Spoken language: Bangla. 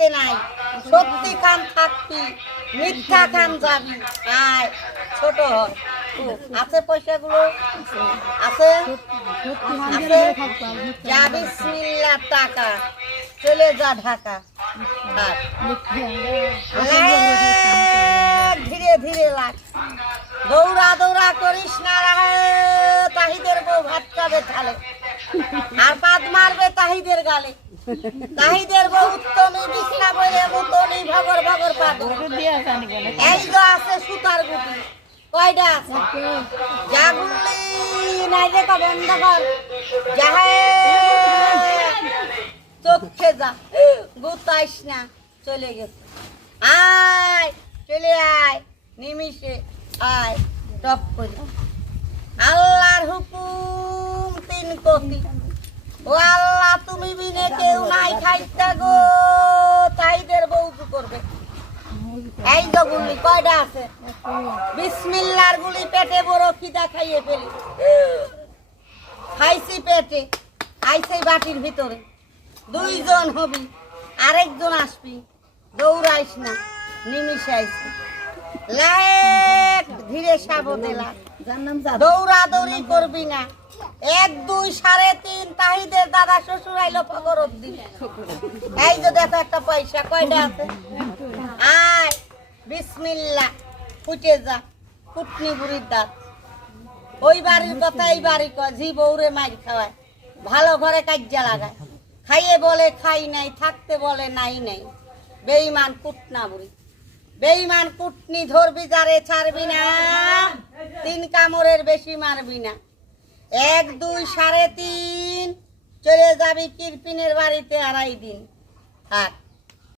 থাকতে নাই, সত্যি কাম থাকবি, মিথ্যা কাম যাবি। আয় ছোট হয় আছে পয়সাগুলো আছে আছে যা বিসমিল্লাহ টাকা চলে যা ঢাকা। ধীরে ধীরে লাগ, দৌড়া দৌড়া করিস না, তাহিদের বউ ভাত খাবে থালে আর পাত মারবে তাহিদের গালে। তাহিদের বউ উত্তমি বিছনা বইলে মুতনি ভগর ভগর পাবে। এই তো আছে সুতার গুটি, কয়টা আছে যা গুলি নাই রেখা বন্ধ কর, যাহে চোখে যা গুতাইস না, চলে গেছে। আয় চলে আয় নিমিষে আয় টপ করে। আল্লাহর হুকুম 3 কোটি, ও আল্লাহ তুমি বিনে কেউ নাই খাইতে গো, তাইদের বউ কি করবে। এই তো গুলি কয়টা আছে, বিসমিল্লাহর গুলি পেটে বড় খিদা খাইয়ে ফেলি, খাইছি পেটে আইছে বাটির ভিতরে। 2 জন হবি, আরেকজন আসবি, দৌড়াইস না নিমিষে আইসি। লাগ ধীরে সাবধানে লাগ, দৌড়া দৌড়ি করবি না। 1 2 3.5 তাহিদের দাদা শ্বশুর আইলো ফগর অব্দি। এই যে দেখো একটা পয়সা, কয়টা আছে আয় বিসমিল্লাহ ফুটে যা, কুটনি বুড়ির দাঁত। ওই বাড়ির কথা এই বাড়ি কয়, ঝি বউরে মাইর খাওয়ায়, ভালো ঘরে কাজ্জা লাগায়, খাইয়ে বলে খাই নাই, থাকতে বলে নাই নাই। বেঈমান কুটনা বুড়ি, বেঈমান কুটনি ধরবি যারে ছাড়বি না, 3 কামড়ের বেশি মারবি না। 1 2 3.5 চলে যাবি কিরপিনের বাড়িতে 2.5 দিন থাক।